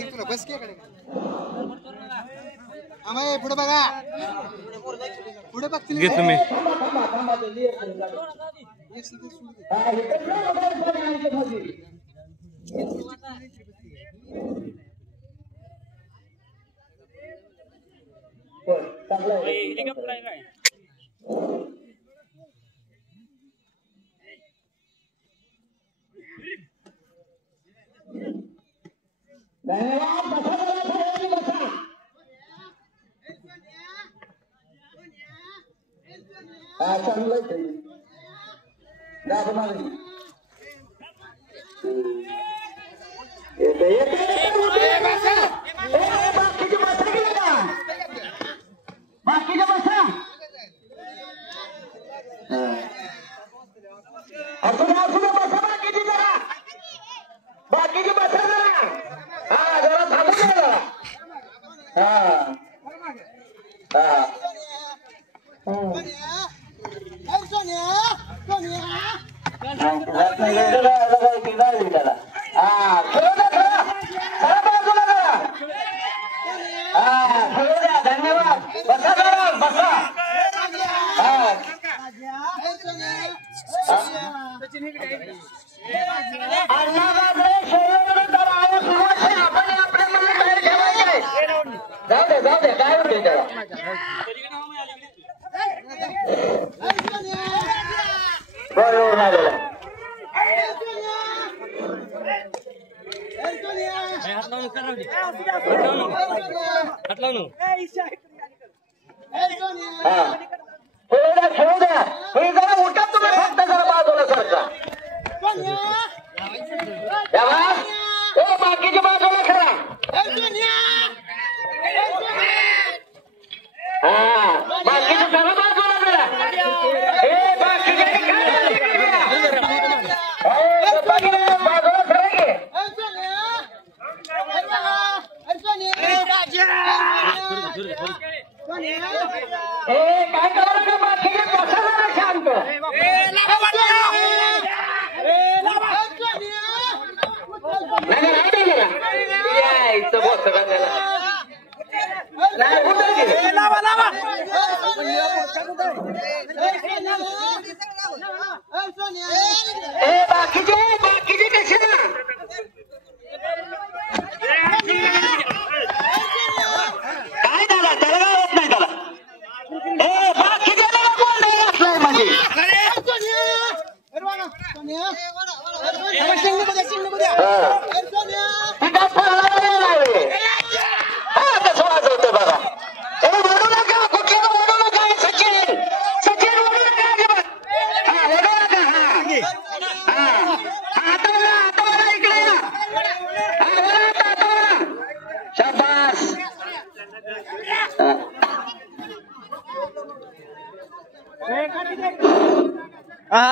तुला बस की आम्ही पुढे बघा पुढे बघतील घे तुम्ही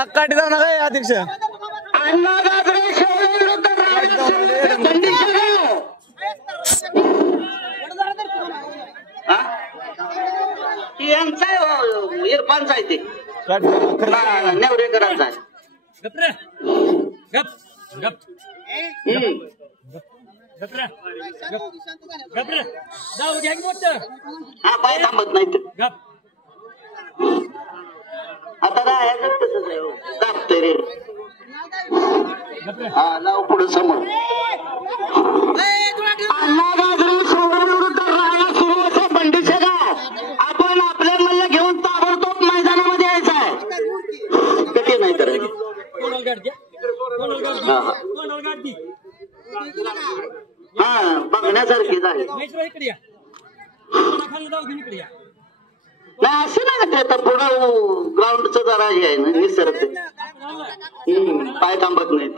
काठी जाऊ नका अध्यक्ष यांचा इरफानचा आहे ते नेवरेकरांचा आहे हा पाय थांबत नाही आता काय दाबतोय रे हा लाव पुढे समोर बंडीचे गाव आपण आपल्या मल्ल घेऊन ताबडतोब मैदानामध्ये यायचं आहे कधी नाही तर हा बघण्यासारखी झाली नाही असं नाही ते आता पुढं ग्राउंडचं जरा हे आहे ना निसरत पाय थांबत नाही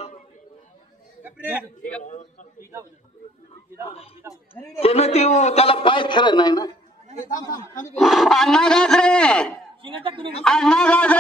त्यानं ती त्याला पाय खरं नाही ना अण्णा गाजरे